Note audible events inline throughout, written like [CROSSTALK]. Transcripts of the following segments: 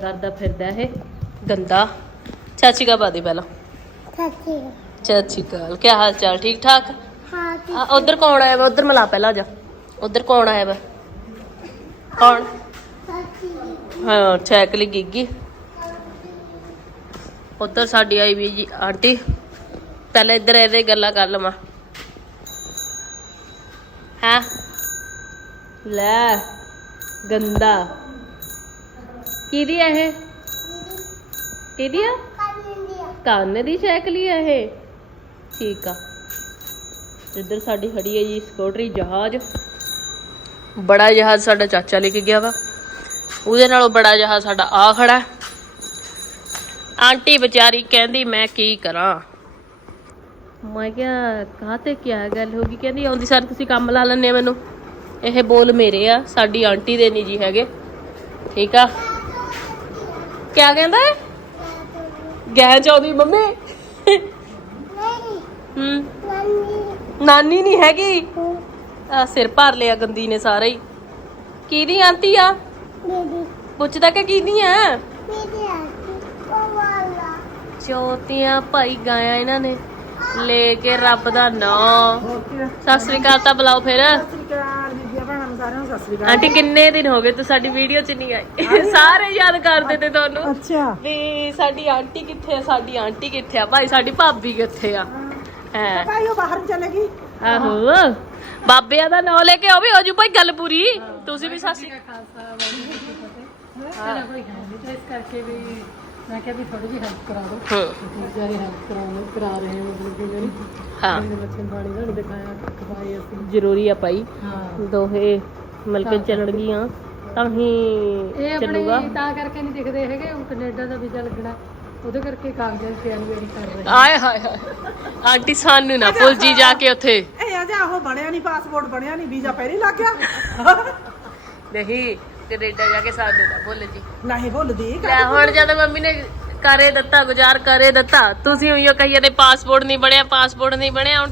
ਕਰਦਾ ਫਿਰਦਾ ਇਹ। ਗੰਦਾ। ਚਾਚੀ ਕਾ ਬਾਦੀ ਪਹਿਲਾਂ। ਸੱਚੀ ਚਾਚੀ ਕਾਲ ਕੀ ਹਾਲ ਚਾਲ? ਠੀਕ ਠਾਕ? ਹਾਂ ਆ ਉਧਰ ਕੌਣ ਆਇਆ ਵਾ? ਉਧਰ ਮਿਲਾ ਪਹਿਲਾਂ ਜਾ। ਉਧਰ ਕੌਣ ਆਇਆ ਵਾ? ਕੌਣ? ਹਾਂ ਸਾਈਕਲ ਗਿੱਗੀ। ਉਧਰ ਸਾਡੀ ਆਈ ਵੀ ਜੀ ਆਂਟੀ। ਪਹਿਲਾਂ ਇੱਧਰ ਇਹਦੇ ਗੱਲਾਂ ਕਰ ਲਵਾਂ। ਹਾਂ? ਲੈ। ਗੰਦਾ। ਕਿਹਦੀ ਆ ਇਹ? ਕਿਹਦੀ ਆ? ਕੰਨ ਦੀ ਸਾਈਕਲ ਆ ਇਹ। ਠੀਕ ਆ। ਇੱਧਰ ਸਾਡੀ ਖੜੀ ਹੈ ਜੀ ਸਕੂਟਰੀ ਜਹਾਜ਼। ਬੜਾ ਜਹਾਜ਼ ਸਾਡਾ ਚਾਚਾ ਲੈ ਕੇ ਗਿਆ ਵਾ। ਉਹਦੇ ਨਾਲੋਂ ਬੜਾ ਜਹਾਜ਼ ਸਾਡਾ ਆ ਖੜਾ। ਆਂਟੀ ਵਿਚਾਰੀ ਕਹਿੰਦੀ, ਮੈਂ ਕੀ ਕਰਾਂ? ਮੈਂ ਕਿਹਾ ਕਾਹਤੇ ਕੀ ਗੱਲ ਹੋ ਗਈ? ਕਹਿੰਦੀ, ਆਉਂਦੀ ਸਰ ਤੁਸੀਂ ਕੰਮ ਲਾ ਲੈਣੇ ਮੈਨੂੰ। ਇਹ ਬੋਲ ਮੇਰੇ ਆ, ਸਾਡੀ ਆਂਟੀ ਦੇ ਨਹੀਂ ਜੀ ਹੈਗੇ। ਠੀਕ ਆ? ਕਿਆ ਕਹਿੰਦਾ? ਹੈ ਗੈਂ ਚਾਉਂਦੀ ਮੰਮੀ। ਹੂੰ। ਨਾਨੀ ਨਹੀਂ ਹੈਗੀ। ਆ ਸਿਰ ਭਰ ਲਿਆ ਗੰਦੀ ਨੇ ਸਾਰਾ ਹੀ। ਕਿਹਦੀ ਆਂਟੀ ਆ? ਪੁੱਛਦਾ ਕਿ ਕਿਹਦੀ ਆ? ਚੌਥੀਆਂ ਭਾਈ ਗਾਇਆ ਇਹਨਾਂ ਨੇ। ਲੈ ਕੇ ਰੱਬ ਦਾ ਨਾਂ। ਸਤਿ ਸ੍ਰੀ ਅਕਾਲ ਤਾਂ ਬੁਲਾਓ ਫਿਰ ਸਤਿ ਸ੍ਰੀ ਅਕਾਲ ਬੀਬੀਆਂ ਭੈਣਾਂ ਨੂੰ ਸਾਰਿਆਂ ਨੂੰ ਸਤਿ ਸ੍ਰੀ ਅਕਾਲ। ਆਂਟੀ ਕਿੰਨੇ ਦਿਨ ਹੋ ਗਏ ਤੂੰ ਸਾਡੀ ਵੀਡੀਓ 'ਚ ਨਹੀਂ ਆਈ? ਸਾਰੇ ਯਾਦ ਕਰਦੇ ਤੇ ਤੁਹਾਨੂੰ। ਅੱਛਾ। ਵੀ ਸਾਡੀ ਆਂਟੀ ਕਿੱਥੇ ਆ? ਸਾਡੀ ਆਂਟੀ ਕਿੱਥੇ ਆ? ਭਾਈ ਸਾਡੀ ਭਾਬੀ ਕਿੱਥੇ ਆ? ਹੈ। ਭਾਈ ਉਹ ਬਾਹਰ ਨੂੰ ਚਲੇ ਗਈ। ਆਹੋ। ਬਾਬਿਆਂ ਦਾ ਨਾਂ ਲੈ ਕੇ ਆਵੇ ਹੋ ਜੂ ਭਾਈ ਗੱਲ ਪੂਰੀ। ਤੁਸੀਂ ਵੀ ਸਾਸੀ ਤੇਰਾ ਕੋਈ ਹੈ। ਨਹੀਂ ਤਾਂ ਇਸ ਕਰਕੇ ਵੀ ਮੈਂ ਕਿਹਾ ਵੀ ਥੋੜੀ ਜਿਹੀ ਹੈਲਪ ਕਰਾ ਦਿਓ ਹਾਂ। ਵਿਚਾਰੇ ਹੈਲਪ ਕਰਾਉਣ ਕਰਾ ਰਹੇ ਹੋ। ਮਤਲਬ ਕਿ ਜਿਹੜੀ ਹਾਂ। ਬੱਚੇ ਨੂੰ ਪਾਣੀ ਨਾਲ ਦਿਖਾਇਆ ਖਵਾਈ ਅਸੀਂ ਜ਼ਰੂਰੀ ਆ ਭਾਈ। ਹਾਂ। ਦੋਹੇ ਮਿਲ ਕੇ ਚੱਲਣਗੀਆਂ ਤਾਂ ਹੀ ਇਹ ਚੱਲੂਗਾ। ਆਪਣੇ ਤਾਂ ਕਰਕੇ ਨਹੀਂ ਦਿਖਦੇ ਹੈਗੇ ਉਹ ਕੈਨੇਡਾ ਦਾ ਵੀਜ਼ਾ ਲੱਗਣਾ ਉਹਦੇ ਕਰਕੇ ਕਾਗਜ਼ਾਂ ਦੀ ਇਨਕੁਆਇਰੀ ਕਰ ਰਹੇ ਆਏ ਹਾਏ ਹਾਏ ਆਂਟੀ ਸਾਨੂੰ ਨਾ ਭੁੱਲ ਜੀ ਜਾ ਕੇ ਉੱਥੇ। ਇਹ ਅਜਾ ਉਹ ਬਣਿਆ ਨਹੀਂ ਪਾਸਪੋਰਟ ਬਣਿਆ ਨਹੀਂ ਵੀਜ਼ਾ ਪਹਿਲਾਂ ਲੱਗ ਗਿਆ। ਨਹੀਂ ਕੈਨੇਡਾ ਜਾ ਕੇ ਸਾਨੂੰ ਨਾ ਭੁੱਲ ਜੀ। ਨਹੀਂ ਭੁੱਲਦੀ ਲੈ ਹੁਣ ਜਦ ਮੰਮੀ ਨੇ ਕਰੇ ਦਿੱਤਾ ਗੁਜ਼ਾਰ ਕਰੇ ਦਿੱਤਾ ਤੁਸੀਂ ਉਈਓ ਕਹੀਏ ਤੇ ਪਾਸਪੋਰਟ ਨਹੀਂ ਬਣਿਆ ਪਾਸਪੋਰਟ ਨਹੀਂ ਬਣਿਆ ਹੁਣ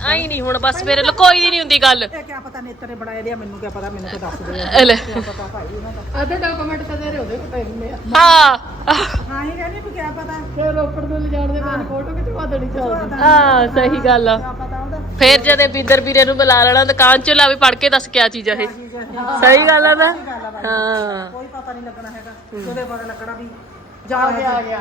ਆਈ ਨਹੀਂ ਹੁਣ ਬਸ ਮੇਰੇ ਲਕੋਈ ਦੀ ਨਹੀਂ ਹੁੰਦੀ ਗੱਲ। ਇਹ ਕਿਆ ਪਤਾ ਨੇਤਰ ਨੇ ਬਣਾਏ ਲਿਆ ਮੈਨੂੰ ਕਿਆ ਪਤਾ ਮੈਨੂੰ ਤਾਂ ਦੱਸ ਦੇ ਲੈ। ਕਿਆ ਪਤਾ ਭਾਈ ਉਹਨਾਂ ਦਾ। ਅੱਧੇ ਡਾਕੂਮੈਂਟ ਤਾਂ ਤੇਰੇ ਉਹਦੇ ਕੋਲ ਪਏ ਹੁੰਦੇ ਆ। ਹਾਂ। ਹਾਂ ਹੀ ਕਹਿੰਦੀ ਵੀ ਕਿਆ ਪਤਾ। ਫਿਰ ਰੋਪੜ ਤੋਂ ਲਿਜਾਣ ਦੇ ਬਾਅਦ ਫੋਟੋ ਖਿਚਵਾ ਦੇਣੀ ਚਾਹੀਦੀ ਹਾਂ ਸਹੀ ਗੱਲ ਆ। ਕਿਆ ਪਤਾ ਉਹਦਾ। ਫੇਰ ਜਦੇ ਬਿੰਦਰ ਵੀਰੇ ਨੂੰ ਬੁਲਾ ਲੈਣਾ ਦੁਕਾਨ ਚ ਲਾ ਵੀ ਪੜ ਕੇ ਦੱਸ ਕਿਆ ਚੀਜ਼ ਆ ਇਹ। ਚੀਜ਼ ਹੈ ਸਹੀ ਗੱਲ ਆ ਨਾ? ਆ ਹਾਂ। ਕੋਈ ਪਤਾ ਨਹੀਂ ਲੱਗਣਾ ਹੈਗਾ। ਉਹਦੇ ਪਤਾ ਲੱਗਣਾ ਵੀ ਜਾ ਗਿਆ ਆ ਗਿਆ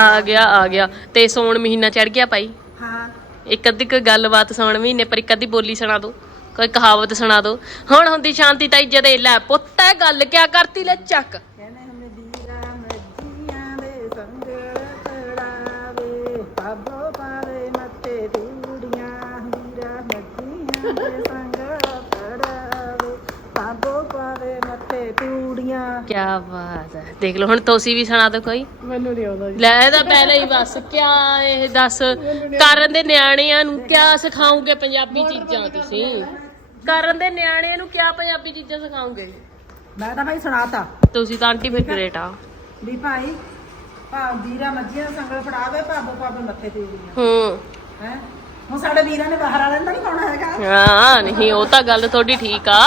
ਆ ਗਿਆ। ਆ ਗਿਆ ਤੇ ਸੌਣ ਮਹੀਨਾ ਚੜ ਗਿਆ ਭਾਈ। ਹਾਂ। ਇੱਕ ਅੱਧੀ ਕੋਈ ਗੱਲਬਾਤ ਸੁਣ ਮਹੀਨੇ ਪਰ ਇੱਕ ਅੱਧੀ ਬੋਲੀ ਸੁਣਾ ਦੋ, ਕੋਈ ਕਹਾਵਤ ਸੁਣਾ ਦੋ। ਹੁਣ ਹੁੰਦੀ ਸ਼ਾਂਤੀ ਤਾਈ ਜਦੇ ਲੈ, ਪੁੱਤ ਇਹ ਗੱਲ ਕਿਆ ਕਰਤੀ ਲੈ ਚੱਕ। ਦੇਖ ਲਓ ਹੁਣ ਤੁਸੀਂ ਵੀ ਸੁਣਾ ਦਿਓ ਕੋਈ। ਮੈਨੂੰ ਨਹੀਂ ਆਉਂਦਾ ਜੀ। ਲੈ ਇਹਦਾ ਪਹਿਲਾਂ ਹੀ ਬਸ ਕਿਆ ਇਹ ਦੱਸ? ਕਰਨ ਦੇ ਨਿਆਣਿਆਂ ਨੂੰ ਕਿਆ ਸਿਖਾਉਂਗੇ ਪੰਜਾਬੀ ਚੀਜ਼ਾਂ ਤੁਸੀਂ? ਕਰਨ ਦੇ ਨਿਆਣਿਆਂ ਨੂੰ ਕਿਆ ਪੰਜਾਬੀ ਚੀਜ਼ਾਂ ਸਿਖਾਉਂਗੇ ਮੈਂ ਤਾਂ ਭਾਈ ਸੁਣਾਤਾ। ਤੁਸੀਂ ਤਾਂ ਆਂਟੀ ਫਿਰ ਗ੍ਰੇਟ ਆ। ਵੀ ਭਾਈ ਭਾ ਵੀਰਾ ਮੱਜੀਆਂ ਦਾ ਸੰਗਲ ਫੜਾਵੇ ਬਾਬੋ ਪਾਵੇ ਮੱਥੇ ਤੂੜੀਆਂ ਹੂੰ। ਹੈ? ਹੁਣ ਸਾਡੇ ਵੀਰਾਂ ਨੇ ਬਾਹਰ ਵਾਲਿਆਂ ਦਾ ਨਹੀਂ ਪਾਉਣਾ ਹੈਗਾ। ਹਾਂ ਨਹੀਂ ਉਹ ਤਾਂ ਗੱਲ ਤੁਹਾਡੀ ਠੀਕ ਆ।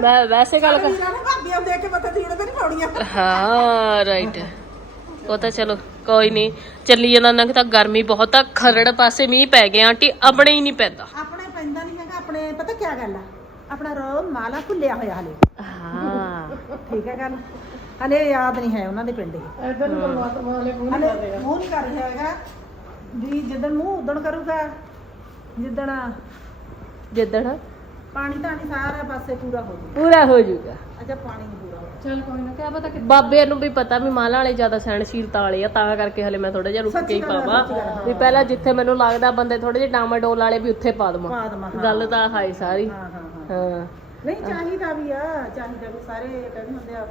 ਮੈਂ ਵੈਸੇ ਗੱਲ ਕਰ ਵੀਰਾਂ ਨੇ ਭਾਬੀਆਂ ਦੇਖ ਕੇ ਮੱਥੇ ਤੂੜੇ ਤੇ ਨਹੀਂ ਪਾਉਣੀਆਂ ਹਾਂ ਰਾਈਟ ਉਹ ਤਾਂ ਚਲੋ ਕੋਈ ਨਹੀਂ। ਚੱਲੀ ਜਾਂਦਾ ਨਾ ਤਾਂ ਗਰਮੀ ਬਹੁਤ ਆ ਖਰੜ ਪਾਸੇ ਮੀਂਹ ਪੈ ਗਿਆ ਆਂਟੀ ਆਪਣੇ ਹੀ ਨਹੀਂ ਪੈਂਦਾ। ਆਪਣੇ ਪੈਂਦਾ ਨਹੀਂ ਹੈਗਾ ਆਪਣੇ ਪਤਾ ਕੀ ਗੱਲ ਆ? ਆਪਣਾ ਰੋ ਮਾਲਾ ਭੁੱਲਿਆ ਹੋਇਆ ਹਲੇ। ਹਾਂ। ਠੀਕ ਹੈ ਗੱਲ? ਹਲੇ ਯਾਦ ਨਹੀਂ ਹੈ ਉਹਨਾਂ ਦੇ ਪਿੰਡ ਇਹ। ਇਧਰ ਨੂੰ ਪਰਮਾਤਮਾ ਵਾਲੇ ਮੂੰਹ ਨਹੀਂ ਕਰਦੇ ਹਲੇ ਮੂੰਹ ਨਹੀਂ ਕਰ ਰਿਹਾ ਹੈਗਾ। ਵੀ ਜਿੱਦਣ ਮੂੰਹ ਉਦਣ ਕਰੂਗਾ ਜਿੱਦਣ ਜਿੱਦਣ ਪਾਣੀ ਧਾਣੀ ਸਾਰਾ ਪਾਸੇ ਪੂਰਾ ਹੋ ਜਾਊਗਾ। ਪੂਰਾ ਹੋ ਜਾਊਗਾ। ਅੱਛਾ ਪਾਣੀ ਨਹੀਂ ਪੂਰਾ ਹੋਇਆ ਚਲ ਕੋਈ ਨਾ ਕਿਆ ਪਤਾ ਕਿ ਬਾਬੇ ਨੂੰ ਵੀ ਪਤਾ ਵੀ ਮਾਲਾ ਵਾਲੇ ਜ਼ਿਆਦਾ ਸਹਿਣਸ਼ੀਲਤਾ ਵਾਲੇ ਆ ਤਾਂ ਕਰਕੇ ਹਲੇ ਮੈਂ ਥੋੜਾ ਜਿਹਾ ਰੁਕ ਕੇ ਹੀ ਪਾਵਾਂ। ਵੀ ਪਹਿਲਾਂ ਜਿੱਥੇ ਮੈਨੂੰ ਲੱਗਦਾ ਬੰਦੇ ਥੋੜੇ ਜਿਹੇ ਡਾਮਾਡੋਲ ਵਾਲੇ ਵੀ ਉੱਥੇ ਪਾ ਦਵਾਂ। ਪਾ ਦੇਵਾਂ, ਹਾਂ। ਗੱਲ ਤਾਂ ਹਾਈ ਸਾਰੀ। ਹਾਂ ਹਾਂ ਹਾਂ। ਹਾਂ। ਨਹੀਂ ਚਾਹੀਦਾ ਵੀ ਆ ਚਾਹੀਦਾ ਵੀ ਸਾਰੇ ਕਹਿੰਦੇ ਹੁੰਦੇ ਆ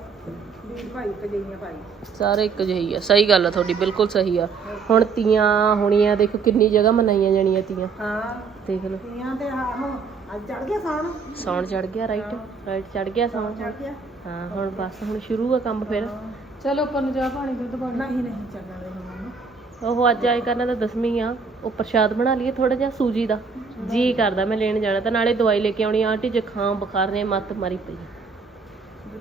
ਵੀ ਭਾਈ ਇੱਕ ਜਈਆਂ ਭਾਈ। ਸਾਰੇ ਇੱਕ ਜਿਹੀ ਆ। ਸਹੀ ਗੱਲ ਆ ਤੁਹਾਡੀ ਬਿਲਕੁਲ ਸਹੀ ਆ। ਹੁਣ ਤੀਆਂ ਹੋਣੀਆਂ ਦੇਖੋ ਕਿੰਨੀ ਜਗ੍ਹਾ ਮਨਾਈਆਂ ਜਾਣੀਆਂ ਤੀਆਂ। ਹਾਂ ਦੇਖ ਲਓ। ਤੀਆਂ ਤੇ ਆਹੋ ਅੱਜ ਚੜ ਗਿਆ ਸਾਣ ਸੌਣ ਚੜ ਗਿਆ ਰਾਈਟ ਰਾਈਟ ਚੜ ਗਿਆ ਸੌਣ ਚੜ ਗਿਆ। ਹਾਂ ਹੁਣ ਬਸ ਹੁਣ ਸ਼ੁਰੂ ਆ ਕੰਮ ਫਿਰ। ਚਲੋ ਉੱਪਰ ਨੂੰ ਜਾ ਪਾਣੀ ਦੁੱਧ ਪਾਣੀ। ਨਹੀਂ ਨਹੀਂ ਚੰਗਾ ਦੇ ਹੁਣ ਉਹ ਅੱਜ ਆਏ ਕਰਨਾ ਤਾਂ ਦਸਵੀਂ ਆ। ਉਹ ਪ੍ਰਸ਼ਾਦ ਬਣਾ ਲਈਏ ਥੋੜਾ ਜਿਹਾ ਸੂਜੀ ਦਾ। ਜੀ ਕਰਦਾ ਮੈਂ ਲੈਣ ਜਾਣਾ ਤਾਂ ਨਾਲੇ ਦਵਾਈ ਲੈ ਕੇ ਆਉਣੀ ਆ, ਆਂਟੀ ਜ਼ੁਕਾਮ ਬੁਖਾਰ ਨੇ ਮੱਤ ਮਾਰੀ ਪਈ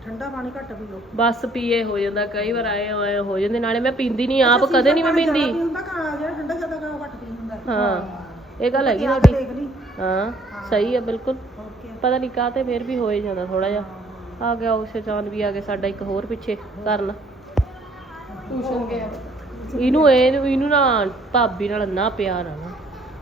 ਠੰਡਾ ਪਾਣੀ ਘੱਟ ਪੀ ਲਓ ਬਸ ਪੀਏ ਹੋ ਜਾਂਦਾ। ਕਈ ਵਾਰ ਆਏ ਹੋਏ ਹੋ ਜਾਂਦੇ। ਨਾਲੇ ਮੈਂ ਪੀਂਦੀ ਨਹੀਂ ਆਪ ਕਦੇ ਨਹੀਂ ਮੈਂ ਪੀਂਦੀ। ਹੁੰਦਾ ਕਾ ਜਿਹੜਾ ਠੰਡਾ ਜ਼ਿਆਦਾ ਕਾ ਘੱਟ ਪੀ ਹੁੰਦਾ ਹਾਂ। ਇਹ ਗੱਲ ਹੈਗੀ ਤੁਹਾਡੀ। ਹਾਂ। ਸਹੀ ਆ ਬਿਲਕੁਲ। ਪਤਾ ਨਹੀਂ ਕਾਹ ਤੇ ਫੇਰ ਵੀ ਹੋ ਹੀ ਜਾਂਦਾ ਥੋੜਾ ਜਿਹਾ। ਆ ਗਿਆ ਉਸੇ ਚਾਨ ਵੀ ਆ ਗਿਆ ਸਾਡਾ ਇੱਕ ਹੋਰ ਪਿੱਛੇ ਕਰਨ। ਟਿਊਸ਼ਨ ਗਿਆ ਇਹਨੂੰ ਇਹ ਇਹਨੂੰ ਨਾ ਭਾਬੀ ਨਾਲ ਨਾ ਪਿਆਰ ਆ ਨਾ।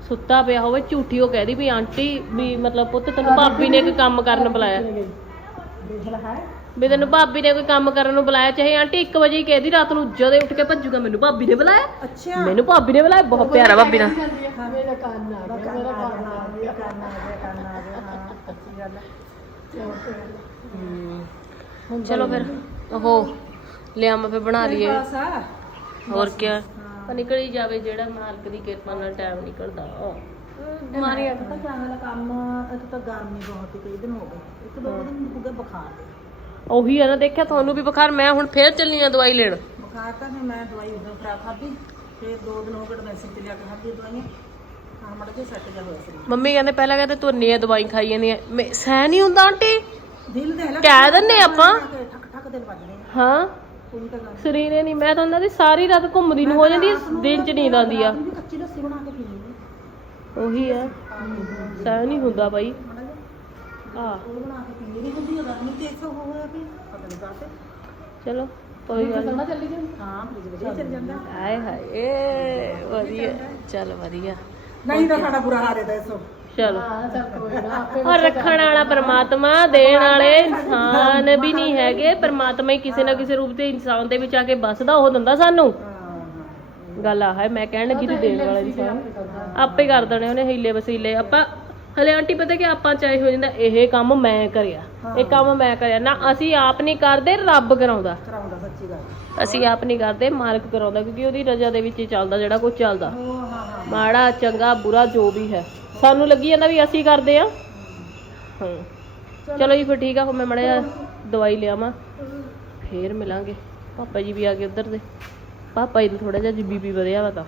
ਸੁੱਤਾ ਪਿਆ ਹੋਵੇ ਝੂਠੀ ਉਹ ਕਹਦੀ ਵੀ ਆਂਟੀ ਵੀ ਮਤਲਬ ਪੁੱਤ ਤੈਨੂੰ ਭਾਬੀ ਨੇ ਕੋਈ ਕੰਮ ਕਰਨ ਬੁਲਾਇਆ। ਦੇਖ ਲੈ ਹੈ। ਵੀ ਤੈਨੂੰ ਭਾਬੀ ਨੇ ਕੋਈ ਕੰਮ ਕਰਨ ਨੂੰ ਬੁਲਾਇਆ ਚਾਹੇ ਆਂਟੀ 1 ਵਜੇ ਹੀ ਕਹਿਦੀ ਰਾਤ ਨੂੰ ਜਦੋਂ ਉੱਠ ਕੇ ਭੱਜੂਗਾ ਮੈਨੂੰ ਭਾਬੀ ਨੇ ਬੁਲਾਇਆ। ਅੱਛਾ। ਮੈਨੂੰ ਭਾਬੀ ਨੇ ਬੁਲਾਇਆ ਬਹੁਤ ਪਿਆਰਾ ਭਾਬੀ ਨਾਲ। ਮੇਰਾ ਕੰਨ ਆ ਗਿਆ ਮੇਰਾ ਕੰਨ ਆ ਗਿਆ। ਕਰਨਾ ਆ ਗਿਆ ਆ ਗਿਆ ਹਾਂ ਸੱਚੀ ਗੱਲ ਹੈ। ਚਲੋ ਫਿਰ ਉਹ ਲਿਆ ਮੈਂ ਫਿਰ ਬਣਾ ਲਈਏ ਆ। ਹੋਰ ਕੀ ਤਾਂ ਨਿਕਲ ਹੀ ਜਾਵੇ ਜਿਹੜਾ ਮਾਲਕ ਦੀ ਕਿਰਪਾ ਨਾਲ ਟਾਈਮ ਨਿਕਲਦਾ ਮਾਰੀ ਕਿਆ ਵਾਲਾ ਕੰਮ ਇੱਕ ਤਾਂ ਗਰਮੀ ਬਹੁਤ ਹੀ ਕਈ ਦਿਨ ਹੋ ਗਏ। ਇੱਕ ਦੋ ਦਿਨ ਹੋ ਗਏ ਬੁਖਾਰ ਦੇ। ਉਹੀ ਆ ਨਾ ਦੇਖਿਆ ਤੁਹਾਨੂੰ ਵੀ ਬੁਖਾਰ ਮੈਂ ਹੁਣ ਫੇਰ ਚੱਲੀ ਆ ਦਵਾਈ ਲੈਣ। ਬੁਖਾਰ ਤਾਂ ਫਿਰ ਮੈਂ ਦਵਾਈ ਉਦੋਂ ਖਰਾਬ ਖਾਧੀ ਫਿਰ ਦੋ ਦਿਨ ਹੋ ਗਏ ਮੈਸੇਜ ਤੇ ਲਿਆ ਕੇ ਖਾਧੀ ਦਵਾਈਆਂ। ਹਾਂ ਮੜ ਕੇ ਸੈੱਟ ਜਾ ਹੋਇਆ ਸੀ ਮੰਮੀ ਕਹਿੰਦੇ ਪਹਿਲਾਂ ਕਹਿੰਦੇ ਤੂੰ ਇੰਨੀ ਦਵਾਈ ਖਾਈ ਜਾਂਦੀ ਆ। ਮੈਂ ਸਹਿ ਨਹੀਂ ਹੁੰਦਾ ਆਂਟੀ? ਦਿਲ ਦੇ ਲੈ ਕਹਿ ਦਿੰਦੇ ਆਪਾਂ। ਠੱਕ ਠੱਕ ਦਿਲ ਵੱਜਦੇ ਨੇ ਹਾਂ। ਕੋਈ ਤਾਂ ਗੱਲ ਸਰੀਰੇ ਨਹੀਂ ਮੈਂ ਤਾਂ ਉਹਨਾਂ ਦੀ ਸਾਰੀ ਰਾਤ ਘੁੰਮਦੀ ਨੂੰ ਹੋ ਜਾਂਦੀ ਆ, ਦਿਨ ਚ ਨੀਂਦ ਆਉਂਦੀ ਆ। ਵੀ ਕੱਚੀ ਲੱਸੀ ਬਣਾ ਕੇ ਪੀ ਲਈ ਉਹੀ ਆ। ਸਹਿ ਨਹੀਂ ਹੁੰਦਾ ਬਾਈ। ਮੜਾ ਜਾ ਆ ਉਹ ਬਣਾ ਕੇ ਪੀ ਲਈ ਹੁੰਦੀ ਉਹਦਾ ਨਹੀਂ ਤੇ ਇੱਥੋਂ ਹੋਇਆ ਵੀ। ਪਤਾ ਨਹੀਂ ਕਾਹਤੇ। ਚਲੋ ਕੋਈ ਗੱਲ ਨੀ। ਚੱਲੀ ਜਾਂਦੀ। ਹਾਂ ਫ੍ਰਿਜ ਵਧੀਆ ਚੱਲ ਜਾਂਦਾ। ਹਾਏ ਹਾਏ ਵਧੀਆ। ਚੱਲ ਵਧੀਆ। ਨਹੀਂ ਤਾਂ ਸਾਡਾ ਬੁਰਾ ਹਾਲ ਹੈ ਤਾਂ ਇਸੋ ਚਲੋ। ਹਾਂ ਚੱਲ ਕੋਈ ਨਾ ਆਪੇ ਔਰ ਰੱਖਣ ਵਾਲਾ ਪਰਮਾਤਮਾ ਦੇਣ ਵਾਲੇ ਇਨਸਾਨ ਵੀ ਨਹੀਂ ਹੈਗੇ। ਪਰਮਾਤਮਾ ਹੀ ਕਿਸੇ ਨਾ ਕਿਸੇ ਰੂਪ ਤੇ ਇਨਸਾਨ ਦੇ ਵਿੱਚ ਆ ਕੇ ਬਸਦਾ ਉਹ ਦਿੰਦਾ ਸਾਨੂੰ। ਗੱਲ ਆ ਹੈ ਮੈਂ ਕਹਿਣ ਲੱਗੀ ਤੇ ਦੇਣ ਵਾਲਾ ਇਨਸਾਨ। ਆਪੇ ਕਰ ਦੇਣੇ ਉਹਨੇ ਹੀਲੇ ਵਸੀਲੇ। ਆਪਾਂ ਹਲੇ ਆਂਟੀ ਪਤਾ ਕਿ ਆਪਾਂ ਚਾਹੇ ਹੋ ਜਾਂਦਾ ਇਹ ਕੰਮ ਮੈਂ ਕਰਿਆ। ਇਹ ਕੰਮ ਮੈਂ ਕਰਿਆ। ਨਾ ਅਸੀਂ ਆਪ ਨਹੀਂ ਕਰਦੇ ਰੱਬ ਕਰਾਉਂਦਾ। ਕਰਾਉਂਦਾ ਸੱਚੀ ਗੱਲ। ਅਸੀਂ ਆਪ ਨਹੀਂ ਕਰਦੇ ਮਾਲਕ ਕਰਾਉਂਦਾ ਕਿਉਂਕਿ ਉਹਦੀ ਰਜ਼ਾ ਦੇ ਵਿੱਚ ਹੀ ਚੱਲਦਾ ਜਿਹੜਾ ਕੁਝ ਚੱਲਦਾ। ਮਾੜਾ ਚੰਗਾ ਬੁਰਾ ਜੋ ਵੀ ਹੈ। ਸਾਨੂੰ ਲੱਗੀ ਜਾਂਦਾ ਵੀ ਅਸੀਂ ਕਰਦੇ ਆ ਚਲੋ। ਜੀ ਫਿਰ ਠੀਕ ਆ ਹੁਣ ਮੈਂ ਮੜਿਆ ਦਵਾਈ ਲਿਆਵਾਂ। ਫੇਰ ਮਿਲਾਂਗੇ। ਪਾਪਾ ਜੀ ਵੀ ਆ ਗਏ ਉੱਧਰ ਦੇ। ਪਾਪਾ ਜੀ ਨੂੰ ਥੋੜਾ ਜਿਹਾ ਬੀਬੀ ਵਧਿਆ ਵਾ ਤਾਂ।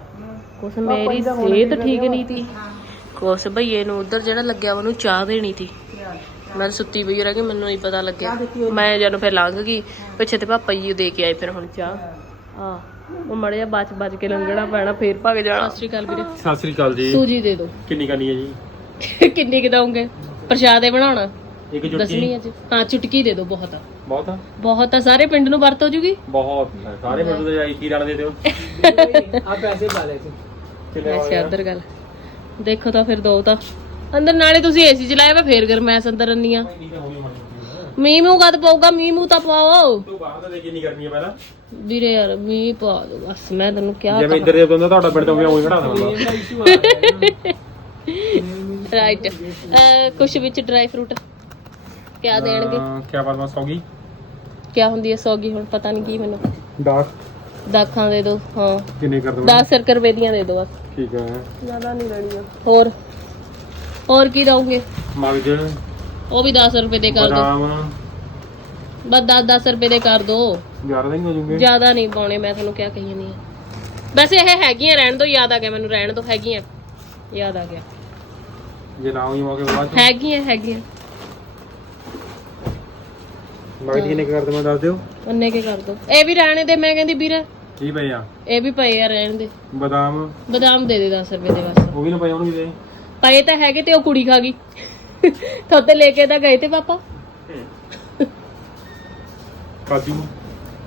ਕੁਛ ਮੇਰੀ ਸਿਹਤ ਠੀਕ ਨਹੀਂ ਤੀ। ਕੁਛ ਭਈਏ ਨੂੰ ਉੱਧਰ ਜਿਹੜਾ ਲੱਗਿਆ ਵਾ ਉਹਨੂੰ ਚਾਹ ਦੇਣੀ ਤੀ ਮੈਂ ਸੁੱਤੀ ਪਈ ਰਹਿ ਗਈ ਮੈਨੂੰ ਨਹੀਂ ਪਤਾ ਲੱਗਿਆ। ਮੈਂ ਜਦੋਂ ਫਿਰ ਲੰਘ ਗਈ ਪਿੱਛੇ ਤੇ ਪਾਪਾ ਜੀ ਦੇ ਕੇ ਆਏ ਫਿਰ ਹੁਣ ਚਾਹ। ਆ ਉਹ ਮੜਿਆ ਬਚ ਬਚ ਕੇ ਲੰਘਣਾ ਪੈਣਾ ਫੇਰ ਭੱਗ ਜਾਣਾ। ਸਤਿ ਸ਼੍ਰੀ ਅਕਾਲ ਵੀਰੇ। ਸਤਿ ਸ੍ਰੀ ਅਕਾਲ ਜੀ। ਸੂਜੀ ਦੇ ਦਿਓ ਕਿੰਨੀ ਕਰਨੀ ਹੈ ਜੀ? [LAUGHS] ਕਿੰਨੀ ਕਿ ਦਓਗੇ ਪ੍ਰਸ਼ਾਦੇ ਬਣਾਉਣਾ। ਇੱਕ ਦੱਸਣੀ ਜੁੱਤੀ ਅੱਜ ਹਾਂ ਚੁਟਕੀ ਦੇ ਦਿਓ ਬਹੁਤ ਆ। ਬਹੁਤ ਆ? ਬਹੁਤ ਆ। ਸਾਰੇ ਪਿੰਡ ਨੂੰ ਵਰਤ ਹੋ ਜੂਗੀ? ਬਹੁਤ ਆ। ਸਾਰੇ ਮੈਨੂੰ ਤਾਂ ਇੱਕ ਹੀ ਰਣ ਦੇ ਦਿਓ। [LAUGHS] ਆ ਪੈਸੇ ਪਾ ਲੈ ਤੂੰ ਹੋ ਗਏ ਉਧਰ ਗੱਲ। ਦੇਖੋ ਤਾਂ ਫਿਰ ਦੋ ਤਾਂ। ਅੰਦਰ ਨਾਲੇ ਤੁਸੀਂ ਏਸੀ ਚਲਾਇਆ ਵਾ ਫੇਰ ਗਰਮੈਸ ਅੰਦਰ ਗਈ ਹੁਣ ਮੀਂਹ ਮੂੰਹ ਕਦ ਪਊਗਾ? ਮੀਂਹ ਮੂੰਹ ਤਾਂ ਪਾਓ। ਤੂੰ ਬਾਹਰ ਤਾਂ ਦੇ ਕਿੰਨੀ ਕਰਨੀ ਹੈ ਪਹਿਲਾਂ। ਵੀਰੇ ਯਾਰ ਮੀਂਹ ਪਾ ਦੋ ਬਸ ਮੈਂ ਤੈਨੂੰ ਕਿਹਾ ਜਿਵੇਂ ਇੱਧਰ ਦੇ ਬੰਦਾ ਤੁਹਾਡਾ ਪਿੰਡ ਤੋਂ ਵੀ ਉਹੀ ਖੜਾ ਦਵਾਂਗਾ। ਆ। ਰਾਈਟ ਕੁਛ ਵਿੱਚ ਡਰਾਈ ਫਰੂਟ ਕਿਆ ਦੇਣਗੇ? ਕੀ ਪਰਮਾ ਸੌਗੀ? ਕਿਆ ਹੁੰਦੀ ਹੈ ਸੌਗੀ ਹੁਣ ਪਤਾ ਨਹੀਂ ਕੀ ਮੈਨੂੰ। 10 ਦਾਖਾਂ ਦੇ ਦਿਓ ਹਾਂ। ਕਿੰਨੇ ਕਰ ਦਵਾਂ 10 ਰੁਪਏ ਦੀਆਂ ਦੇ ਦਿਓ ਬਸ। ਠੀਕ ਹੈ ਜ਼ਿਆਦਾ ਨਹੀਂ ਲੈਣੀਆਂ। ਹੋਰ? ਹੋਰ ਕੀ ਦਓਗੇ ਮਗਜ? ਉਹ ਵੀ 10 ਰੁਪਏ ਦੇ ਕਰ ਦਿਓ ਬਦਾਮ? ਬਸ 10 10 ਰੁਪਏ ਦੇ ਕਰ ਦਿਓ ਜ਼ਿਆਦਾ ਨਹੀਂ ਹੋ ਜੂਗੇ ਜ਼ਿਆਦਾ ਨਹੀਂ ਪਾਉਣੇ ਮੈਂ ਤੁਹਾਨੂੰ ਕਿਆ ਕਹੀ ਆ। ਵੈਸੇ ਇਹ ਹੈਗੀਆਂ ਰਹਿਣ ਦੋ ਯਾਦ ਆ ਗਿਆ ਮੈਨੂੰ ਰਹਿਣ ਦੋ ਹੈਗੀਆਂ। ਯਾਦ ਆ ਗਿਆ। ਜੇ ਨਾ ਹੋਈ ਮੌਕੇ ਬਾਅਦ ਚ। ਹੈਗੀਆਂ ਹੈਗੀਆਂ। ਮਗਜ ਕਿੰਨੇ ਕੁ ਕਰ ਦਵਾਂ ਦੱਸ ਦਿਓ। ਉਹਨੇ ਕੀ ਕਰ ਦੋ। ਇਹ ਵੀ ਰਹਿਣੇ ਦੇ ਮੈਂ ਕਹਿੰਦੀ ਵੀਰ ਕੀ ਪਏ ਆ? ਇਹ ਵੀ ਪਏ ਆ ਰਹਿਣ ਦੇ। ਬਦਾਮ। ਬਦਾਮ ਦੇ ਦੇ 10 ਰੁਪਏ ਦੇ ਬਸ। ਉਹ ਵੀ ਨਾ ਪਏ ਉਹਨੂੰ ਵੀ ਦੇ। ਪਏ ਤਾਂ ਹੈਗੇ ਤੇ ਉਹ ਕੁੜੀ ਖਾ ਗਈ। ਤੁਹਾਡੇ ਲੈ ਕੇ ਤਾਂ ਗਏ ਤੇ ਪਾਪਾ। ਕਾਜੂ।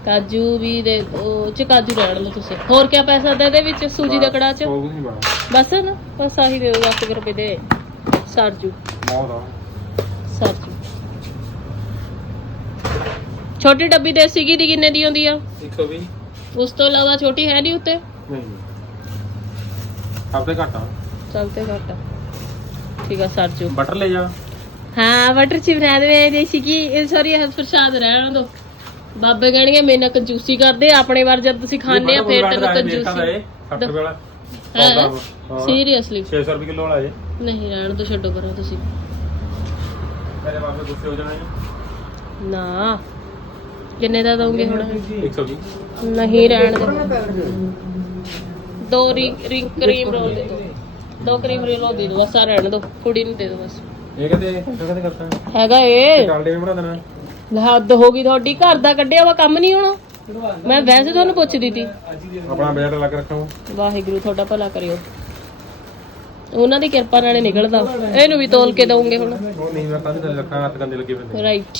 ਕਾਜੂ ਵੀ ਦੇ ਉਹ ਚ ਕਾਜੂ ਰਹਿਣ ਲਓ ਤੁਸੀਂ। ਹੋਰ ਕਿਆ ਪੈਸਾ ਦੇ ਇਹਦੇ ਵਿੱਚ ਸੂਜੀ ਦਾ ਕੜਾ ਚ? ਉਹ ਵੀ ਨਹੀਂ ਬਣਾ ਬਸ। ਨਾ ਬਸ ਆਹੀ ਦੇ ਦਿਓ 10 ਰੁਪਏ ਦੇ। ਸਰਜੂ। ਬਹੁਤ ਆ। ਸਰਜੂ। ਛੋਟੀ ਡੱਬੀ ਦੇਸੀ ਘੀ ਦੀ ਕਿੰਨੇ ਦੀ ਆਉਂਦੀ ਆ? 120 ਉਸ ਤੋਂ ਇਲਾਵਾ ਛੋਟੀ ਹੈ ਨਹੀਂ ਉੱਤੇ? ਨਹੀਂ ਸਭ ਤੋਂ ਘੱਟ ਚਲਤੇ ਘੱਟ ਠੀਕ ਆ ਸਰਜੂ ਬਟਰ ਲੈ ਜਾ। ਹਾਂ ਬਟਰ ਚ ਬਣਾ ਦੇ ਦੇਸੀ ਘੀ ਸੌਰੀ ਹਸ ਪ੍ਰਸ਼ਾਦ ਰਹਿਣ ਦੋ। ਬਾਬੇ ਕਹਿਣਗੇ ਮੇਰੇ ਨਾਲ ਕੰਜੂਸੀ ਕਰਦੇ ਆਪਣੇ ਵਾਰ ਜਦ ਤੁਸੀਂ ਖਾਣੇ ਆ ਫੇਰ ਤੈਨੂੰ ਕੰਜੂਸੀ। 60 ਰੁਪਏ ਵਾਲਾ। ਹੈ ਸੀਰੀਅਸਲੀ। 600 ਰੁਪਏ ਕਿਲੋ ਵਾਲਾ ਇਹ। ਨਹੀਂ ਰਹਿਣ ਤੋਂ ਛੱਡੋ ਕਰੋ ਤੁਸੀਂ। ਮੇਰੇ ਬਾਬੇ ਗੁੱਸੇ ਹੋ ਜਾਣਾ ਜੀ ਨਾ। ਕਿੰਨੇ ਦਾ ਦੋਗੇ ਹੁਣ? 120 ਨਹੀਂ ਰਹਿਣ ਦੇ। ਦੋ ਰਿੰਗ ਕਰੀਮ ਰੋਲ ਦੇ ਦਿਓ ਦੋ ਕਰੀਮ ਰੇਲੋ ਦੇ ਦੋ ਬਸ ਆ ਰਹਿਣ ਦੋ। ਕੁੜੀ ਨੂੰ ਦੇ ਦੋ ਬਸ। ਇਹ ਕਹਿੰਦੇ ਕਹਿੰਦੇ ਕਰਤਾ? ਹੈਗਾ ਏ। ਕਾਲਡੇ ਵੀ ਬਣਾ ਦੇਣਾ। ਹੱਦ ਹੋ ਗਈ ਤੁਹਾਡੀ। ਘਰ ਦਾ ਕੱਢਿਆ ਵਾ ਕੰਮ ਨਹੀਂ ਹੋਣਾ? ਮੈਂ ਵੈਸੇ ਤੁਹਾਨੂੰ ਪੁੱਛਦੀ ਤੀ। ਆਪਣਾ ਬਜਟ ਲੱਗ ਰੱਖਾਂ। ਵਾਹਿਗੁਰੂ ਤੁਹਾਡਾ ਭਲਾ ਕਰਿਓ। ਉਹਨਾਂ ਦੀ ਕਿਰਪਾ ਨਾਲ ਨਿਕਲਦਾ। ਇਹਨੂੰ ਵੀ ਤੋਲ ਕੇ ਦਊਂਗੇ ਹੁਣ। ਨਹੀਂ ਮੈਂ ਕਾਹਦੇ ਨਾਲ ਰੱਖਾਂ ਹੱਥ ਗੰਦੇ ਲੱਗੇ ਪੈਂਦੇ ਰਾਈਟ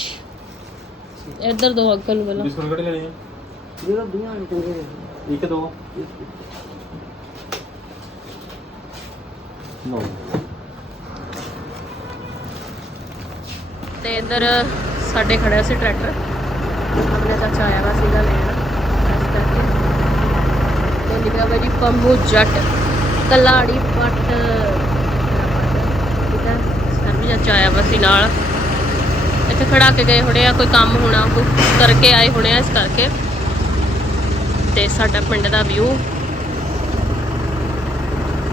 ਇੱਧਰ ਦੋ ਅੰਕਲ ਨੂੰ ਪਹਿਲਾਂ ਬਿਸਕੁਟ ਕਿਹੜੇ ਲੈਣੇ ਆ? ਜਿਹੜਾ ਦੁਨੀਆ ਨਹੀਂ ਚੰਗੇ ਇੱਕ ਦੋ। ਨੋ ਤੇ ਇੱਧਰ ਸਾਡੇ ਖੜਿਆ ਸੀ ਟਰੈਕਟਰ। ਆਪਣੇ ਚਾਚਾ ਆਇਆ ਵਾ ਸੀਗਾ ਲੈਣ। ਇਸ ਕਰਕੇ। ਤੇ ਲਿਖਿਆ ਹੋਇਆ ਜੀ ਪੰਮੂ ਜੱਟ ਕਲਾੜੀ ਪੱਟ। ਠੀਕ ਹੈ ਸਰ ਵੀ ਚਾਚਾ ਆਇਆ ਵਾ ਸੀ ਨਾਲ। ਇੱਥੇ ਖੜਾ ਕੇ ਗਏ ਹੋਣੇ ਆ, ਕੋਈ ਕੰਮ ਹੋਣਾ, ਕੋਈ ਕਰਕੇ ਆਏ ਹੋਣੇ ਆ ਇਸ ਕਰਕੇ। ਤੇ ਸਾਡਾ ਪਿੰਡ ਦਾ ਵਿਊ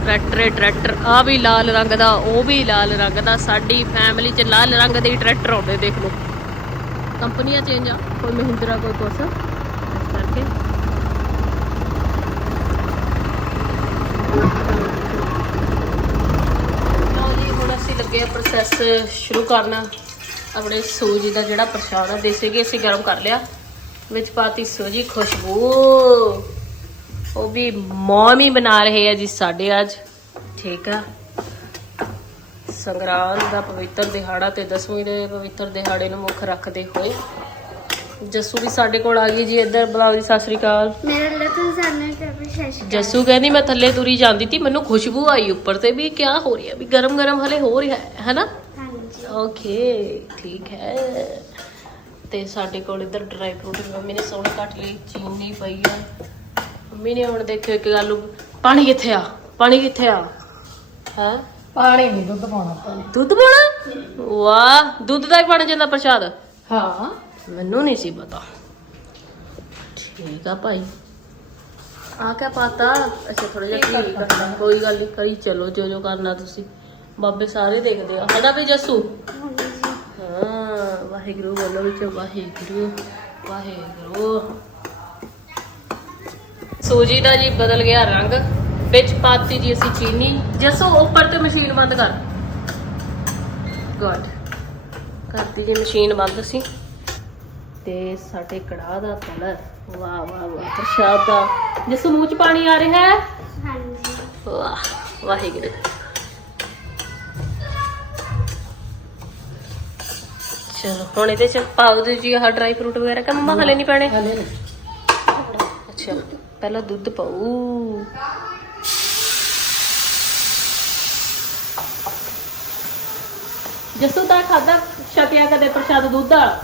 ਟਰੈਕਟਰ ਟਰੈਕਟਰ ਆ ਵੀ ਲਾਲ ਰੰਗ ਦਾ, ਉਹ ਵੀ ਲਾਲ ਰੰਗ ਦਾ, ਸਾਡੀ ਫੈਮਿਲੀ 'ਚ ਲਾਲ ਰੰਗ ਦੇ ਟਰੈਕਟਰ ਆਉਂਦੇ ਦੇਖ ਲਓ। ਕੰਪਨੀਆਂ ਚੇਂਜ ਆ, ਕੋਈ ਮਹਿੰਦਰਾ, ਕੋਈ ਕੁਛ। ਇਸ ਕਰਕੇ। ਲਓ ਜੀ, ਹੁਣ ਅਸੀਂ ਲੱਗੇ ਆ ਪ੍ਰੋਸੈਸ ਸ਼ੁਰੂ ਕਰਨਾ। ਆਪਣੇ ਸੂਜੀ ਦਾ ਜਿਹੜਾ ਪ੍ਰਸ਼ਾਦ ਆ ਦੇਸੀ ਘੀ ਅਸੀਂ ਗਰਮ ਕਰ ਲਿਆ। ਵਿੱਚ ਪਾਤੀ ਸੂਜੀ ਖੁਸ਼ਬੂ। ਉਹ ਵੀ ਮੌਮੀ ਬਣਾ ਰਹੇ ਆ ਜੀ ਸਾਡੇ ਅੱਜ। ਠੀਕ ਆ। ਸੰਗਰਾਂਦ ਦਾ ਪਵਿੱਤਰ ਦਿਹਾੜਾ ਤੇ ਦਸਵੀਂ ਦੇ ਪਵਿੱਤਰ ਦਿਹਾੜੇ ਨੂੰ ਮੁੱਖ ਰੱਖਦੇ ਹੋਏ ਜੱਸੂ ਵੀ ਸਾਡੇ ਕੋਲ ਆ ਗਈ ਜੀ ਇੱਧਰ। ਬੁਲਾਓ ਜੀ ਸਤਿ ਸ੍ਰੀ ਅਕਾਲ। ਮੇਰੇ ਲਈ ਤਾਂ ਸਾਨੇ ਤੇ ਸ਼ਸ਼ ਜੱਸੂ ਕਹਿੰਦੀ ਮੈਂ ਥੱਲੇ ਤੁਰੀ ਜਾਂਦੀ ਤੀ ਮੈਨੂੰ ਖੁਸ਼ਬੂ ਆਈ ਉੱਪਰ ਤੇ ਵੀ ਕਿਆ ਹੋ ਰਿਹਾ ਵੀ ਗਰਮ ਗਰਮ ਹਲੇ ਹੋ ਰਿਹਾ ਹੈ ਹੈਨਾ? ਓਕੇ ਠੀਕ ਹੈ। ਤੇ ਸਾਡੇ ਕੋਲ ਇੱਧਰ ਡਰਾਈ ਫਰੂਟ ਮੰਮੀ ਨੇ ਸੋਹਣੀ ਕੱਟ ਲਈ ਚੀਨੀ ਪਈ ਆ। ਮੰਮੀ ਨੇ ਹੁਣ ਦੇਖਿਓ ਇੱਕ ਗੱਲ ਪਾਣੀ ਕਿੱਥੇ ਆ? ਪਾਣੀ ਕਿੱਥੇ ਆ? ਹੈ? ਪਾਣੀ ਨਹੀਂ ਦੁੱਧ ਪਾਉਣਾ। ਪਾਣੀ ਦੁੱਧ ਪਾਉਣਾ? ਵਾਹ ਦੁੱਧ ਦਾ ਹੀ ਬਣ ਜਾਂਦਾ ਪ੍ਰਸ਼ਾਦ। ਹਾਂ। ਮੈਨੂੰ ਨਹੀਂ ਸੀ ਪਤਾ। ਠੀਕ ਆ ਭਾਈ। ਆ ਕਿਆ ਪਾਤਾ? ਅੱਛਾ ਥੋੜਾ ਜਿਹਾ ਠੀਕ ਆ ਕੋਈ ਗੱਲ ਨਹੀਂ ਕਰੀ ਚਲੋ ਜੋ ਜੋ ਕਰਨਾ ਤੁਸੀਂ। ਬਾਬੇ ਸਾਰੇ ਦੇਖਦੇ ਆ। ਹਨਾ ਵੀ ਜੱਸੂ? ਹਾਂ ਵਾਹਿਗੁਰੂ ਬੋਲੋ ਵਿੱਚ ਵਾਹਿਗੁਰੂ ਵਾਹਿਗੁਰੂ। ਸੂਜੀ ਦਾ ਜੀ ਬਦਲ ਗਿਆ ਰੰਗ ਵਿੱਚ ਪਾਤੀ ਜੀ ਅਸੀਂ ਚੀਨੀ। ਜੱਸੂ ਉੱਪਰ ਤੇ ਮਸ਼ੀਨ ਬੰਦ ਕਰ। ਗੁੱਡ ਕਰਤੀ ਜੀ ਮਸ਼ੀਨ ਬੰਦ ਸੀ ਤੇ ਸਾਡੇ ਕੜਾਹ ਦਾ ਕਲਰ ਵਾਹ ਵਾਹ ਵਾਹ ਪ੍ਰਸ਼ਾਦ। ਦਾ ਜੱਸੂ ਮੂੰਹ ਚ ਪਾਣੀ ਆ ਰਿਹਾ ਹੈ? ਹਾਂਜੀ। ਵਾਹ ਵਾਹਿਗੁਰੂ। ਚਲੋ ਹੁਣ ਇਹਦੇ ਚ ਪਾਓ ਦੇ ਜੀ ਆਹ ਡਰਾਈ ਫਰੂਟ ਵਗੈਰਾ ਕਿ ਮੰਮਾ ਹਲੇ ਨਹੀਂ ਪੈਣੇ? ਹਲੇ ਨਹੀਂ। ਅੱਛਾ ਪਹਿਲਾਂ ਦੁੱਧ ਪਾਉ ਜਸੂ ਤਾਂ ਖਾਦਾ ਛਕਿਆ ਕਦੇ ਪ੍ਰਸ਼ਾਦ ਦੁੱਧ ਵਾਲਾ?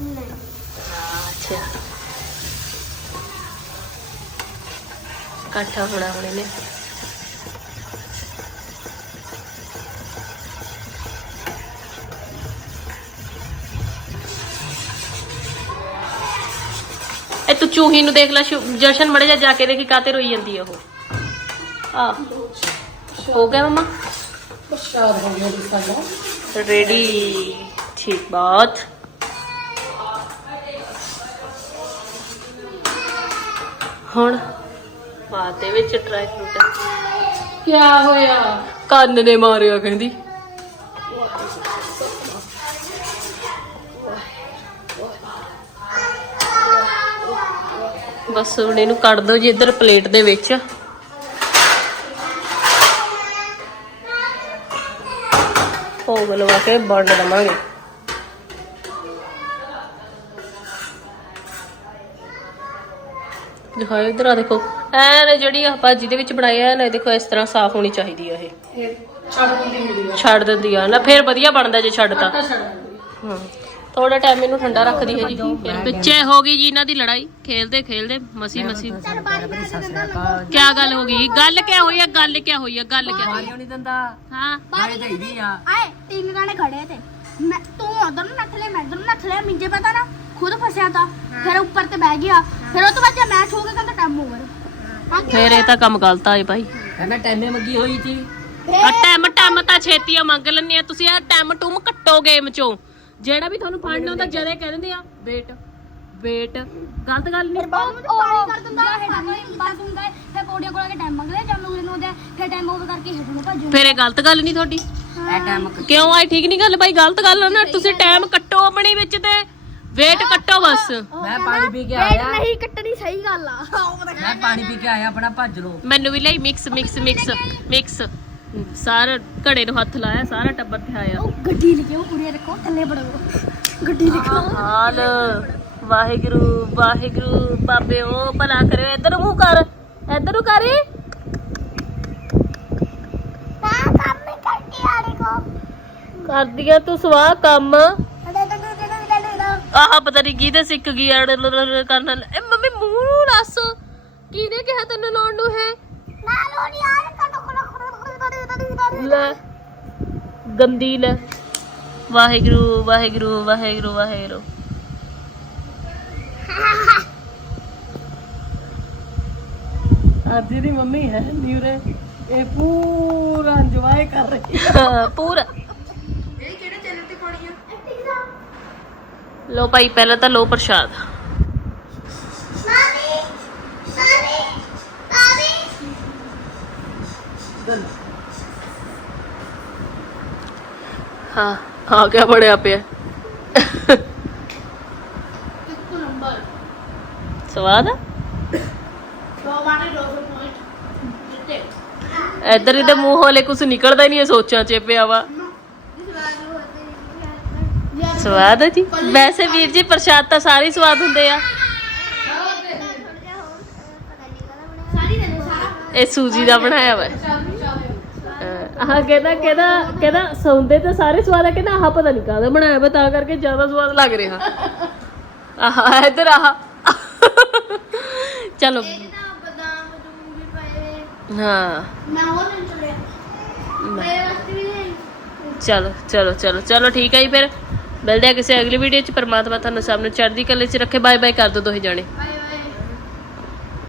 ਨਹੀਂ ਅੱਛਾ। ਇਕੱਠਾ ਹੋਣਾ ਹੁਣ ਇਹਨੇ। ਤੂੰ ਚੂਹੀ ਨੂੰ ਦੇਖ ਲੈ ਸ਼ੁ- ਜਸ਼ਨ ਮੜੇ ਜਾ ਜਾ ਕੇ ਦੇਖੀ ਕਾਤੇ ਰੋਈ ਜਾਂਦੀ ਆ ਉਹ ਆ ਹੋ ਗਿਆ ਮਮਾ ਪ੍ਰਸ਼ਾਦ ਹੋ ਗਿਆ ਜੀ ਸਾਡਾ रेडी ठीक बात ਹੁਣ ਬਾਅਦ ਦੇ ਵਿੱਚ ਡਰਾਈ ਫਰੂਟ ਕੀ ਹੋਇਆ ਕੰਨ ਨੇ ਮਾਰਿਆ ਕਹਿੰਦੀ ਬਸ ਹੁਣ ਇਹਨੂੰ ਕੱਢ ਦੋ ਜੀ ਇੱਧਰ ਪਲੇਟ ਦੇ ਵਿੱਚ। ਭੋਗ ਲਵਾ ਕੇ ਵੰਡ ਦਵਾਂਗੇ। ਦਿਖਾਓ ਇਧਰ ਆ ਦੇਖੋ। ਐਨ ਜਿਹੜੀ ਆਪਾਂ ਜਿਹਦੇ ਵਿੱਚ ਬਣਾਇਆ ਹੈ ਨਾ ਇਹ ਦੇਖੋ ਇਸ ਤਰ੍ਹਾਂ ਸਾਫ਼ ਹੋਣੀ ਚਾਹੀਦੀ ਆ ਇਹ। ਛੱਡ ਦਿੰਦੀ ਹੁੰਦੀ ਆ। ਛੱਡ ਦਿੰਦੀ ਆ। ਨਾ ਫਿਰ ਵਧੀਆ ਬਣਦਾ ਜੇ ਛੱਡਤਾ। ਹਾਂ। ਥੋੜਾ ਟਾਈਮ ਇਹਨੂੰ ਠੰਡਾ ਰੱਖਦੀ ਹੈ ਜੀ। ਫਿਰ ਪਿੱਛੇ ਹੋ ਗਈ ਜੀ ਇਹਨਾਂ ਦੀ ਲੜਾਈ। ਖੇਲਦੇ ਖੇਲਦੇ ਮਸੀ ਮਸੀ। ਕੀ ਗੱਲ ਹੋ ਗਈ? ਗੱਲ ਕੀ ਹੋਈ ਹੈ ਗੱਲ ਕੀ ਹੋਈ ਹੈ ਗੱਲ ਕੀ ਹੋਈ ਨਹੀਂ ਦਿੰਦਾ। ਹਾਂ। ਬਾਈ ਦੇਈਦੀ ਆ ਆਏ ਤਿੰਨ ਜਾਣੇ ਖੜੇ ਤੇ। ਮੈਂ ਤੂੰ ਉਧਰ ਨੂੰ ਨੱਠ ਲਿਆ ਮੈਂ ਇਧਰ ਨੂੰ ਨੱਠ ਲਿਆ ਮਿੰਜੇ ਪਤਾ ਨਾ ਖੁਦ ਫਸਿਆ ਤਾਂ। ਫਿਰ ਉੱਪਰ ਤੇ ਬਹਿ ਗਿਆ। ਫਿਰ ਉਹ ਤੋਂ ਬਾਅਦ ਜੇ ਮੈਚ ਹੋ ਗਿਆ ਕਹਿੰਦਾ ਟਾਈਮ ਓਵਰ ਫਿਰ ਇਹ ਤਾਂ ਕੰਮ ਗਲਤ ਆਏ ਭਾਈ। ਕਹਿੰਦਾ ਟੈਮੇ ਮੰਗੀ ਹੋਈ ਸੀ। ਆ ਟਾਈਮ ਟਾਈਮ ਤਾਂ ਛੇਤੀ ਆ ਮੰਗ ਲੈਣੇ ਆ। ਤੁਸੀਂ ਆ ਟਾਈਮ ਟੂਮ ਕੱਟੋ ਗੇਮ ਚੋਂ। ਜਿਹੜਾ ਵੀ ਤੁਹਾਨੂੰ ਫੜਨਾ ਹੁੰਦਾ ਜਦੇ ਕਹਿ ਦਿੰਦੇ ਆ ਵੇਟ ਵੇਟ। ਗਲਤ ਗੱਲ ਨਹੀਂ। ਪਾਣੀ ਕਰ ਦਿੰਦਾ ਹੈ ਬਸ ਹੁੰਦਾ ਹੈ ਫਿਰ ਪੌੜੀਆਂ ਕੋਲ ਆ ਕੇ ਟਾਈਮ ਮੰਗਦੇ ਜਾਂ ਨੂੰ ਨੂੰ ਦੇ ਫਿਰ ਟਾਈਮ ਓਵਰ ਕਰਕੇ ਹੇਠ ਨੂੰ ਭੱਜੋ ਫਿਰ ਇਹ ਗਲਤ ਗੱਲ ਨਹੀਂ ਤੁਹਾਡੀ? ਇਹ ਟਾਈਮ ਕਿਉਂ ਆਈ ਠੀਕ ਨਹੀਂ ਗੱਲ? ਬਾਈ ਗਲਤ ਗੱਲ ਆ ਨਾ ਤੁਸੀਂ ਟਾਈਮ ਕੱਟੋ ਆਪਣੇ ਵਿੱਚ ਤੇ ਵੇਟ ਕੱਟੋ ਬਸ। ਮੈਂ ਪਾਣੀ ਪੀ ਕੇ ਆਇਆ। ਨਹੀਂ ਕੱਟਣੀ ਸਹੀ ਗੱਲ ਆ। ਮੈਂ ਪਾਣੀ ਪੀ ਕੇ ਆਇਆ ਆਪਣਾ ਭੱਜ ਲੋ ਮੈਨੂੰ ਵੀ ਲਈ ਮਿਕਸ ਮਿਕਸ ਮਿਕਸ ਮਿਕਸ ਸਾਰਾ ਘੜੇ ਨੂੰ ਹੱਥ ਲਾਇਆ ਸਾਰਾ ਟੱਬਰ ਤੇ ਆਇਆ ਉਹ ਗੱਡੀ ਲਿਖਿਓ ਕੁੜੀਆਂ ਰੱਖੋ ਥੱਲੇ ਪੜੋ ਗੱਡੀ ਲਿਖੋ। ਹਾਲ। ਵਾਹਿਗੁਰੂ ਵਾਹਿਗੁਰੂ ਬਾਬੇ ਉਹ ਭਲਾ ਕਰਿਓ। ਇੱਧਰ ਮੂੰਹ ਕਰ ਇੱਧਰ ਨੂੰ ਕਰੀ ਮੈਂ ਕੰਮ ਹੀ ਕਰਦੀ ਆ ਦੇਖੋ ਕਰਦੀ ਆ ਤੂੰ ਸਵਾਹ ਕੰਮ। ਆਹ ਪਤਾ ਨਹੀਂ ਕਿਹਦੇ ਸਿੱਖ ਗਈ ਅੜ ਕਰਨ। ਇਹ ਮੰਮੀ ਮੂੰਹ ਨੂੰ ਦੱਸ। ਕਿਹਨੇ ਕਿਹਾ ਤੈਨੂੰ ਲਾਉਣ ਨੂੰ ਹੈ? ਨਾ ਲੋੜੀ ਕਟੋ ਲੈ ਗੰਦੀ ਲੈ। ਵਾਹਿਗੁਰੂ ਵਾਹਿਗੁਰੂ ਵਾਹਿਗੁਰੂ ਵਾਹਿਗੁਰੂ। ਅੱਜ ਦੀ ਮੰਮੀ ਹੈ ਨਿਊਰੇ ਇਹ ਪੂਰਾ ਇੰਜੋਏ ਕਰ ਰਹੀ ਹਾਂ, ਪੂਰਾ। ਲੋ ਭਾਈ ਪਹਿਲਾਂ ਤਾਂ ਲੋ ਪ੍ਰਸ਼ਾਦ ਨਾਨੀ ਨਾਨੀ ਨਾਨੀ ਹਾਂ ਆ ਗਿਆ ਬੜਿਆ ਪਿਆ। ਇੱਕ ਨੰਬਰ। ਸਵਾਦ ਆ? ਬਾਰੇ 200 ਪੁਆਇੰਟ। ਜਿੱਤੇ। ਇੱਧਰ ਇਹਦੇ ਮੂੰਹ ਵਾਲੇ ਕੁਝ ਨਿਕਲਦਾ ਹੀ ਨਹੀਂ ਇਹ ਸੋਚਾਂ ਚ ਪਿਆ ਵਾ। ਸਵਾਦ ਆ ਜੀ। ਵੈਸੇ ਵੀਰ ਜੀ ਪ੍ਰਸ਼ਾਦ ਤਾਂ ਸਾਰੇ ਹੀ ਸਵਾਦ ਹੁੰਦੇ ਆ। ਇਹ ਸੂਜੀ ਦਾ ਬਣਾਇਆ ਵਾ। ਆਹ ਕਹਿੰਦਾ ਕਹਿੰਦਾ ਕਹਿੰਦਾ ਸੌਂਦੇ ਤਾਂ ਸਾਰੇ ਸਵਾਦ ਆ ਕਹਿੰਦਾ ਆਹ ਪਤਾ ਨਹੀਂ ਕਾਹਦਾ ਬਣਾਇਆ ਵਾ ਤਾਂ ਕਰਕੇ ਜ਼ਿਆਦਾ ਸਵਾਦ ਲੱਗ ਰਿਹਾ। ਆਹ ਇੱਧਰ ਆਹ। ਚਲੋ। ਇਹਦਾ ਬਦਾਮ ਬਦੂਮ ਵੀ ਪਏ ਹਾਂ। ਮੈਂ ਹੋਰ ਨਹੀਂ ਚੁਲਿਆ ਮੇਰੇ ਵਾਸਤੇ ਵੀ ਨਹੀਂ ਚਲੋ ਚਲੋ ਚਲੋ ਚਲੋ ਠੀਕ ਹੈ ਜੀ ਫਿਰ। ਮਿਲਦੇ ਆ ਕਿਸੇ ਅਗਲੀ ਵੀਡੀਓ ਚ। ਪਰਮਾਤਮਾ ਤੁਹਾਨੂੰ ਸਭ ਨੂੰ ਚੜ੍ਹਦੀ ਕਲੇ ਚ ਰੱਖੇ। ਬਾਏ ਬਾਏ ਕਰ ਦੋ ਦੋਹੇ ਜਾਣੇ। ਬਾਏ